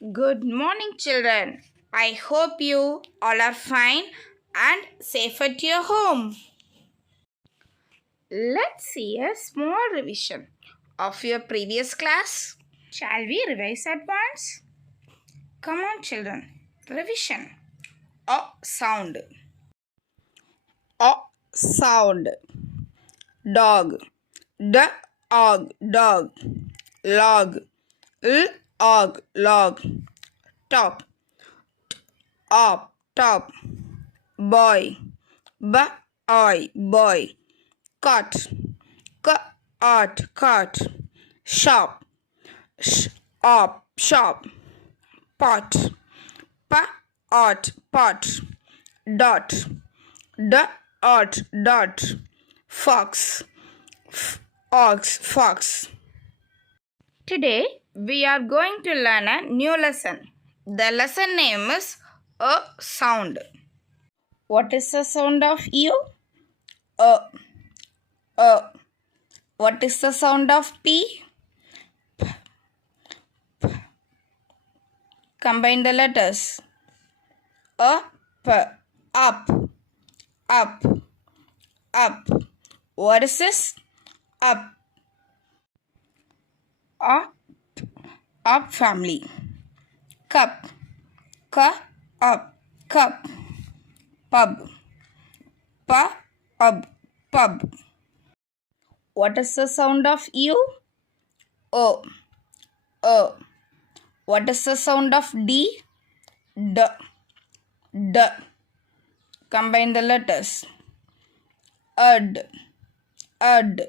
Good morning, children. I hope you all are fine and safe at your home. Let's see a small revision of your previous class. Shall we revise at once? Come on, children. Revision. A sound. A sound. Dog. D-og, dog. Log. L-og, log. Top. Up, top. Boy. B-oy, boy. Cot. C-ot, cot. Shop. Sh-op, shop. Pot. P-ot, pot. Dot. D-ot, dot. Fox. Ox, fox. Today we are going to learn a new lesson. The lesson name is a sound. What is the sound of U? A. A. What is the sound of P? P. P. Combine the letters. A. P. Up. Up. Up. What is this? Up. Up. Up family. Cup. Up. Cup. Pub. Pub. What is the sound of U? O. O. What is the sound of D? D. D. Combine the letters. Ud. Ud.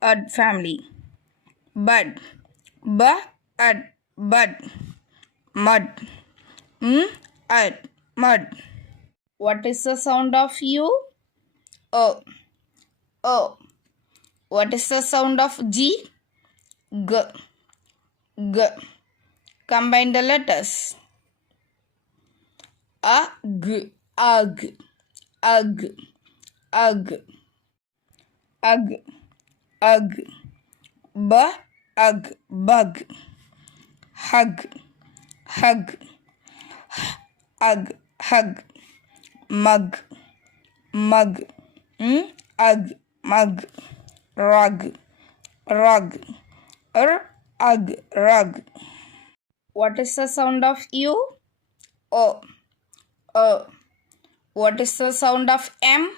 Ud family. Bud. Bud. Bud. Mud. Mud. What is the sound of U? O. O. What is the sound of G? G. G. Combine the letters. Ug. Ug. Bug. Hug. Mug. Mug. Rug. Rug. What is the sound of U? O. O. What is the sound of M?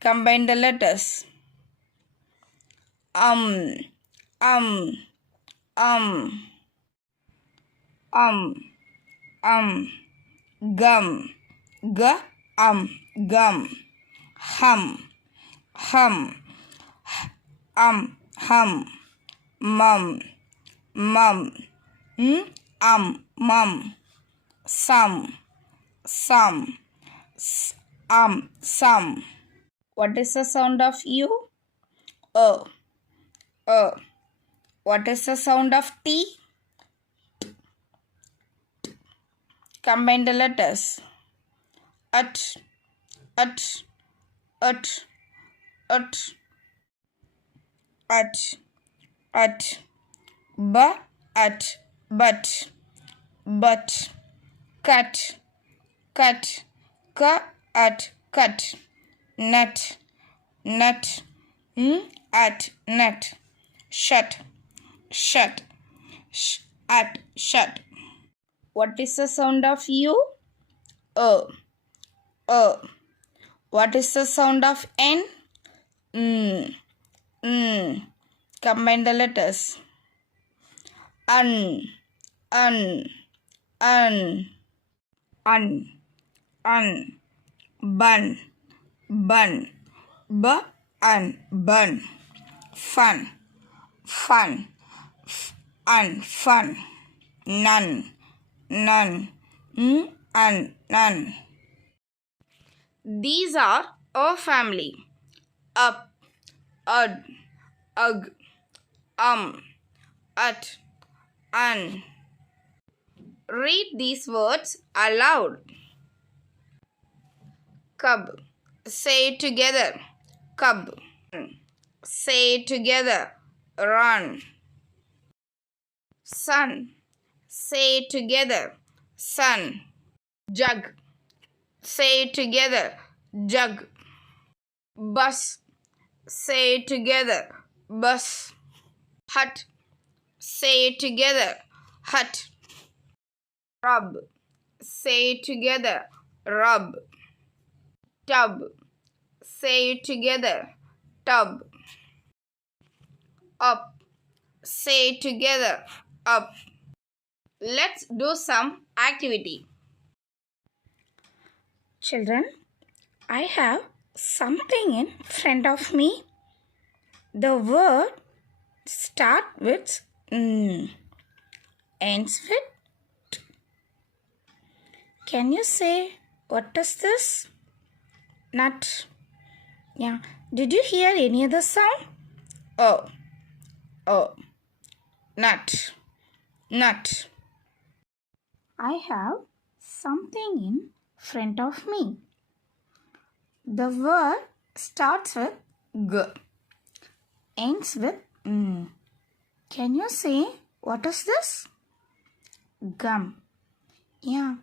Combine the letters. Gum. Gum. Hum. Mum. Mum. Some. What is the sound of U? O. What is the sound of T? Combine the letters. Ut. But. Cut. Cut. Nut. Nut. Shut. What is the sound of U? O. What is the sound of N? Combine the letters. Un. Bun. Bun. Fun. None. None. These are a family. Up. Ud. Ug. Ut. Un. Read these words aloud. Cub. Say it together. Cub. Say it together. run. Sun. Say it together. Sun. Jug. Say it together. Jug. Bus. Say it together. Bus. Hut. Say it together. Hut. Rub. Say it together. Rub. Tub. Say it together. Tub. Up. Say it together. Up. Let's do some activity. Children, I have something in front of me. The word start with ends with t. Can you say what is this? Nut. Yeah. Did you hear any other sound? Oh. Nut. Nut. I have something in front of me. The word starts with g, ends with n. Can you say what is this? Gum. Yeah.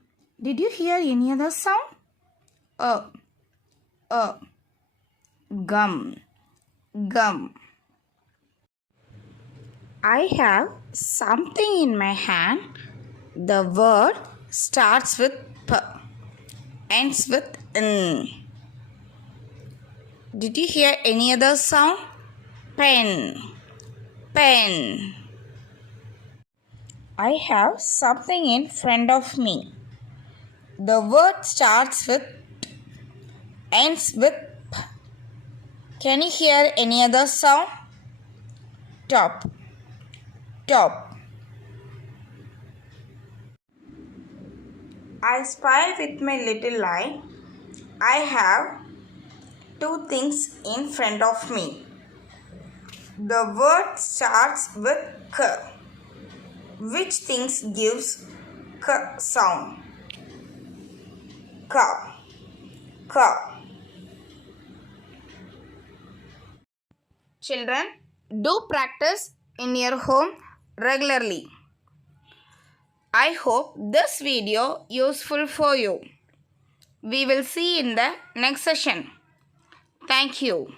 Did you hear any other sound? Gum. Gum. I have something in my hand. The word starts with p, ends with n. Did you hear any other sound? Pen. Pen. I have something in front of me. The word starts with t, ends with p. Can you hear any other sound? Top. Top. I spy with my little eye. I have two things in front of me. The word starts with k. Which things gives k sound? Cow. Cow. Children, do practice in your home regularly. I hope this video useful for you. We will see in the next session. Thank you.